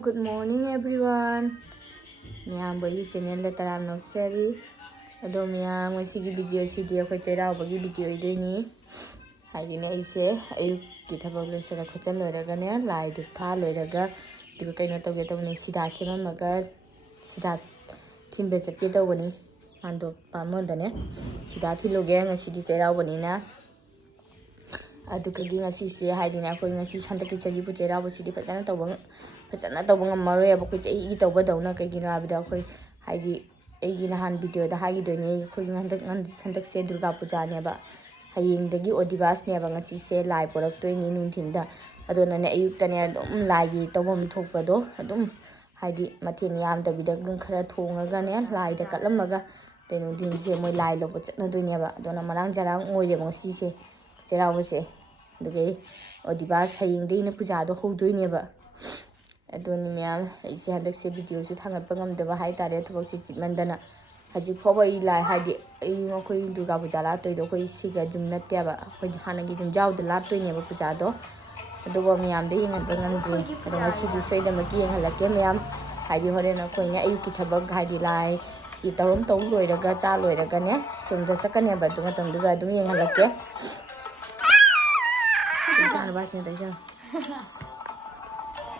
good morning everyone. Miyam boy channel da taram nokchari. Ado miyam ngasigi video sidi akhoi cheiraoba gi video ideni. Haidine ise ayuk ki thabak lesara khochan loiraga ne lai du pha loiraga diga kaino tawge tawni sida semamaga sida thimbe chakke tawani ando pamodane sida thiloge ngasidi cheiraoba ni na aduka gi ngasi se haidina khoi ngasi sandaki Sajibu cheiraoba sidi fajana tawba ngammaroi aba khoi chei tawba dawna kaigina abida khoi haidi aigi nahan video da hagi doine khoi handak se Durga Puja ne ba hayeng dagi odibas ne ba ngasi se lai porak toini nunthinda adona ne ayukta ne adum lai gi tawbam thokpado adum haidi mathen yam dabida gung khara thongaga ne lai da katlamaga tenu din se moi lai lobo chatna doine ba adona marang jarang oire ngasi se cheiraoba se dugai odibas hayeng dei na puja do hodoine ba adoni miyam ise handak se video su thangat pangam deba hai tare thobak si chitmandana haji phoba i lai haidi ai ngakoi Durga Puja la toido koi siga jum natte ba koi hanagi jum jaw de la toine ba puja do adoba miyam de hingan bangan de adonga sidi soida maki halake miyam haidi hore na koi ne ayuki thabak haidi lai ki tawum taw loiraga cha loiraga ne sumda sakane ba dunga tamduga dum yeng halake Jangan bahas ni tak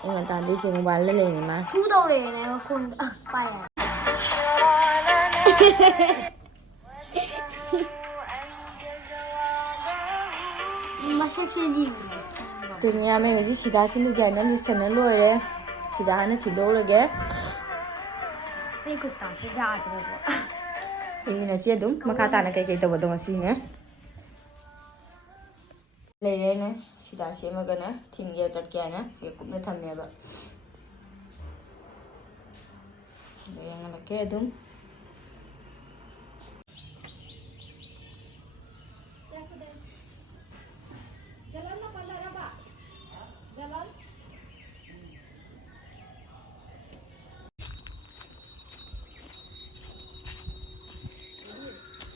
Ingat tadi si mobile le ni mah. Thu đâu để này mà con bay à. Masak Sajibu. Dunia में मुझे सीधा थी लुगाई ना Neesham लोए रे सीधा है ना थी दो लगे. Đây cũng tao sẽ ra được rồi. Ini nasi adum makata na kay tawa dong asi ne. Lere ne sida semaga ne thingia chatkia ne se kupna thamme ba. Lere ngala ke adum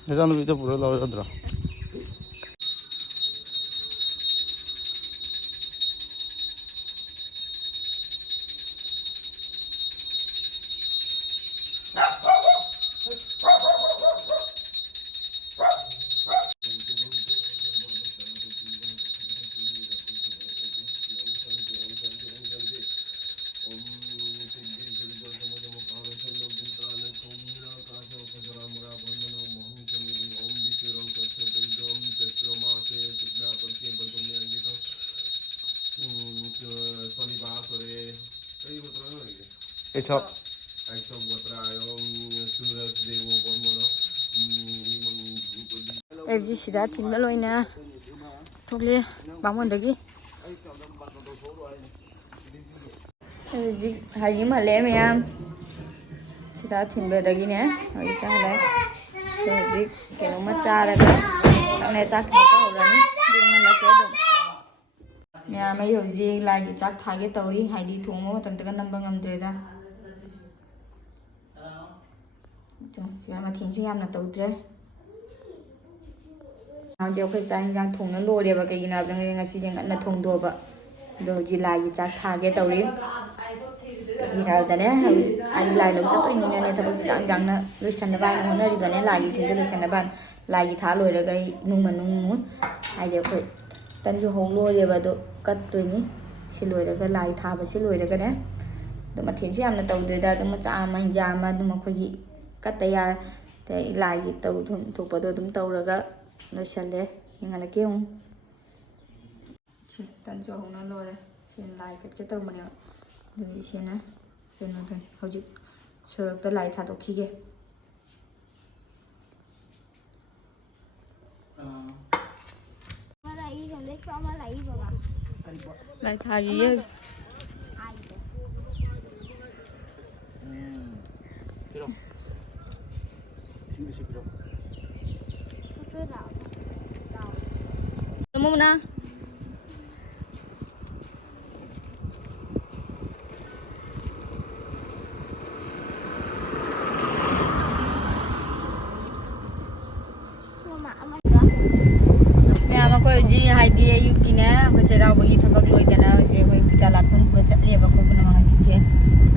Jangan video pura lawa jadra. Eso. Every sida thinba loina thokle bamon dagi ji hayi male meyam sida thinba dagi ne hayi ta hale to ji keno ma chara ga tane chak tha ka horani dinga la ke do mya mai hoji la gi chak thage tawri haidi thomo tan ta namba ngamdre da to siya ma thin yam na tawdre Now giờ cái trang giang thùng nó lôi đi và cái gì nào đang ngay xí chẳng là thùng đồ vậy rồi chỉ lại chắc thà cái tàu đi cái nào ta đấy anh lại lúc chắc anh nhìn này sao bác giang giang nó lôi sẵn nó bay nó đi gần này lại gì xin tôi lôi sẵn nó bàn lại gì thả lôi là cái nung mà nung muốn ai giờ phải tân cho hồng lôi đi và độ cắt tôi nhỉ xin lôi là cái lại thả và xin lôi là cái đấy tụi mà thiến xem là tàu từ đây tụi mà cha mà già mà tụi mà khơi gì cắt tay à thì lại gì tàu thuộc vào tôi tụi tàu rồi cái nó sẽ lấy nhưng là kêu chị tận cho nó lôi đây xin lại cái tàu mà nè để xin á cái nó thôi hầu như sửa tới lại thả đồ kia kìa lại thả gì vậy Mau mana? Mẹ mà coi gì hay đi yêu kia nè, coi chơi đâu bagi thằng bác lôi tên nào, chơi coi jalan pun coi chat lihat coi pun nama ngasih chơi,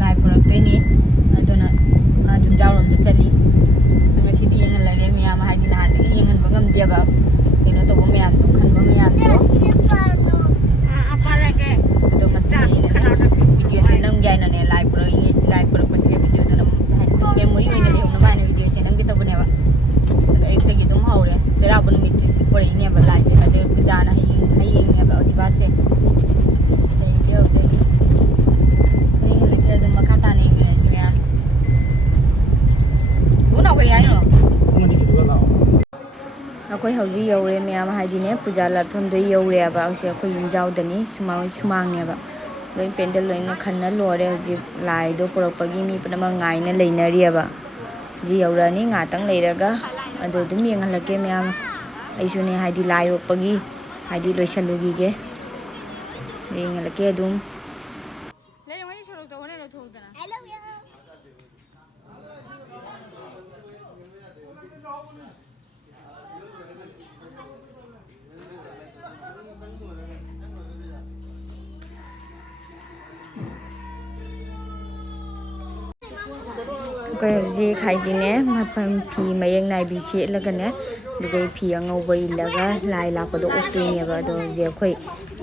live pun apa ni, tu na, jum jauh orang tu cali, ngasih dia yang lagi mẹ mà hay đi naan, yang kan bangam dia bak, ini tu bumi am tu kan bumi am tu, Apa lagi? tu ngasih ini, video senang gaya nane live pun pasal video tu nam, memori mana dia orang mana video senang kita pun ya bak, एक तो ये तुम हो रहे चेरा बन मिट्टी से पड़े नहीं बला जे अदे जाना है बा दिवा से ये होते नहीं लगे तो मखाता नहीं है यार वो ना कोई आयो अखोई हौजी you're ma'am हाइदिने Puja लाथुम they you're बा असे अखोई युमजाव दनी सुमांग ने बा लोइन पेंडल लोइन खन्ना लोरे हौजी लाई दो पुरकपगी मी पनमा गाइना लेनरी बा जी यौरानी ngaतंग लेरगा अदो दुम यंगलके म्याम आइसुने हाइदि लाई ओपगी हाइदि लोइसलुगीगे यंगलके दुम ले यंगनी छोरक तो होने ल थोदना हेलो या जी खाइदिने मफम फी मयंग नाइबी सेलगने दुगै फी अंगौबा इलगा लाई लापदो ओक्तोइनेबा दो जे अखोई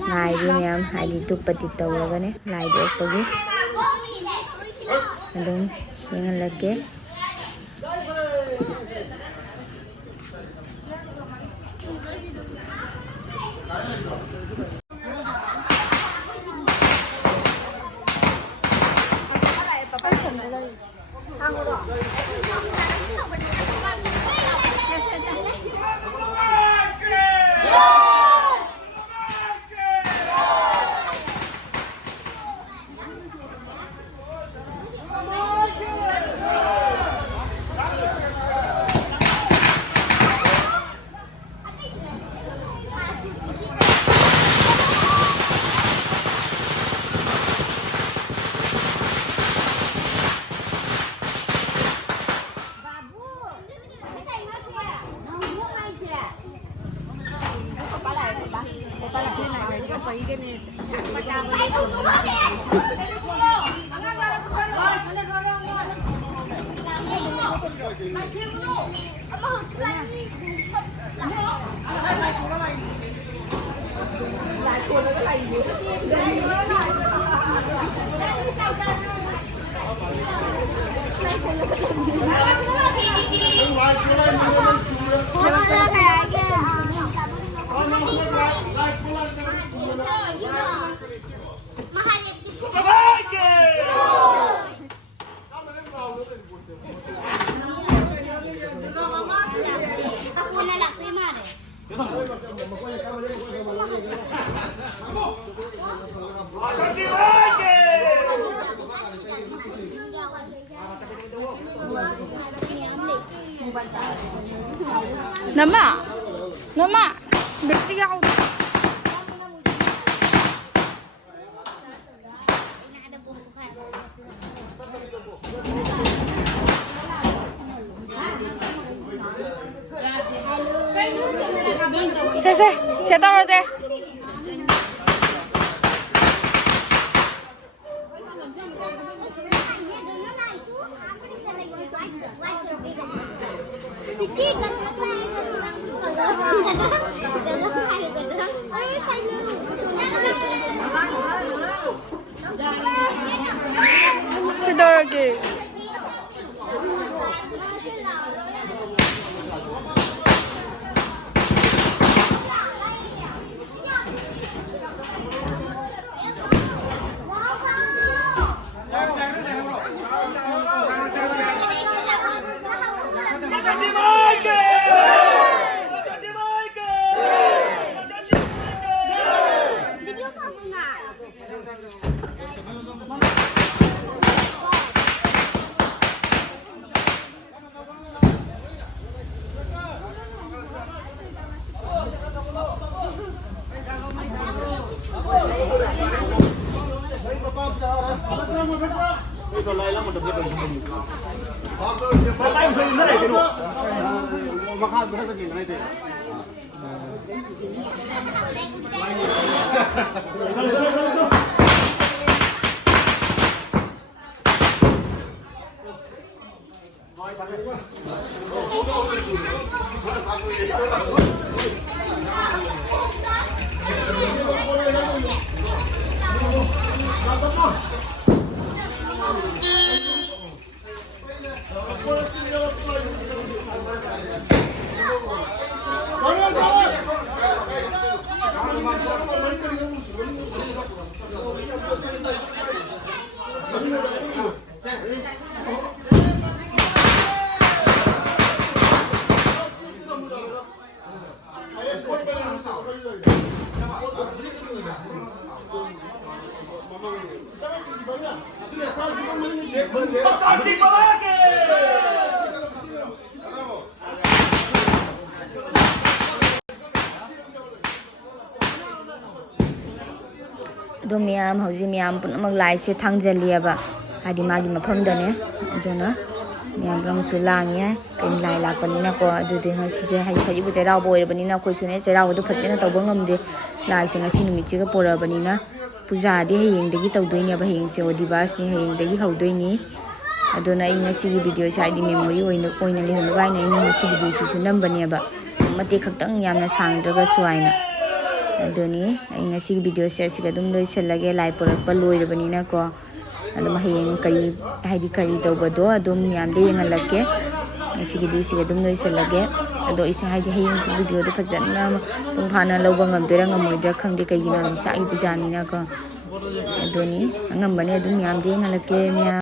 नाइबी म्याम हाइदि दुपति तौरगने लाई दो ओक्पगी अदुम यंगलके Nama, battery out. Saya taruh saya. Sedar lagi. ꯑꯗꯣ ꯃꯌꯥꯝ ꯍꯧꯖꯤꯛ ꯃꯌꯥꯝ ꯄꯨꯝꯅꯃꯛ ꯂꯥꯏꯠꯁꯦ ꯊꯥꯡꯖꯜꯂꯤꯑꯕ ꯍꯥꯏꯗꯤ ꯃꯥꯒꯤ ꯃꯐꯝꯗꯅꯦ ꯑꯗꯨꯅ ꯃꯌꯥꯝ ꯄꯨꯝꯅꯃꯛꯁꯨ ꯂꯥꯡꯉꯦ ꯀꯩꯅꯣ ꯂꯥꯏ ꯂꯥꯛꯄꯅꯤꯅꯀꯣ ꯑꯗꯨꯗꯤ ꯉꯁꯤꯁꯦ ꯍꯥꯏꯗꯤ ꯁꯖꯤꯕꯨ ꯆꯩꯔꯥꯎꯕ ꯑꯣꯏꯔꯕꯅꯤꯅ ꯑꯩꯈꯣꯏꯁꯨꯅꯦ ꯆꯩꯔꯥꯎꯕꯗꯣ ꯐꯖꯅ ꯇꯧꯕ ꯉꯝꯗꯦ ꯂꯥꯏꯁꯦ ꯉꯁꯤ ꯅꯨꯃꯤꯠꯁꯤꯒ ꯄꯣꯔꯛꯑꯕꯅꯤꯅ ꯄꯨꯖꯥꯗꯤ ꯍꯌꯦꯡꯗꯒꯤ ꯇꯧꯗꯣꯏꯅꯦꯕ ꯍꯌꯦꯡꯁꯦ ꯑꯣꯗꯤꯕꯥꯁꯅꯤ ꯍꯌꯦꯡꯗꯒꯤ ꯍꯧꯗꯣꯏꯅꯤ ꯑꯗꯨꯅ ꯑꯩ ꯉꯁꯤꯒꯤ ꯚꯤꯗꯤꯑꯣꯁꯦ ꯍꯥꯏꯗꯤ ꯃꯦꯃꯣꯔꯤ ꯑꯣꯏꯅ ꯂꯩꯍꯧꯅꯕ ꯍꯥꯏꯅ ꯑꯩꯅ ꯉꯁꯤ ꯚꯤꯗꯤꯑꯣꯁꯤꯁꯨ ꯅꯝꯕꯅꯦꯕ ꯃꯇꯦꯛ ꯈꯛꯇꯪ ꯌꯥꯝꯅ ꯁꯥꯡꯗ꯭ꯔꯒꯁꯨ ꯍꯥꯏꯅ ꯑꯗꯨꯅꯤ ꯑꯩ ꯉꯁꯤꯒꯤ ꯚꯤꯗꯤꯑꯣꯁꯦ ꯑꯁꯤꯒ ꯑꯗꯨꯝ ꯂꯣꯏꯁꯤꯜꯂꯒꯦ ꯂꯥꯏ ꯄꯨꯔꯛꯄ ꯂꯣꯏꯔꯕꯅꯤꯅꯀꯣ ꯑꯗꯨꯝ ꯍꯌꯦꯡ ꯀꯔꯤ ꯇꯧꯕꯗꯣ ꯑꯗꯨꯝ ꯃꯌꯥꯝꯗ ꯌꯦꯡꯍꯜꯂꯛꯀꯦ ꯉꯁꯤꯒꯤꯗꯤ ꯁꯤꯒ ꯑꯗꯨꯝ ꯂꯣꯏꯁꯤꯜꯂꯒꯦ ꯑꯗꯣ ꯑꯩꯁꯦ ꯍꯥꯏꯗꯤ ꯍꯌꯦꯡꯁꯨ ꯚꯤꯗꯤꯑꯣꯗꯣ ꯐꯖꯅ ꯃꯄꯨꯡ ꯐꯥꯅ ꯂꯧꯕ ꯉꯝꯗꯣꯏꯔꯥ ꯉꯝꯃꯣꯏꯗ꯭ꯔꯥ ꯈꯪꯗꯦ ꯀꯩꯒꯤꯅꯣ ꯏꯁꯥꯒꯤ ꯄꯨꯖꯥꯅꯤꯅꯀꯣ ꯑꯗꯨꯅꯤ ꯑꯉꯝꯕꯅꯦ ꯑꯗꯨꯝ ꯃꯌꯥꯝꯗ ꯌꯦꯡꯍꯜꯂꯛꯀꯦ ꯃꯌꯥꯝ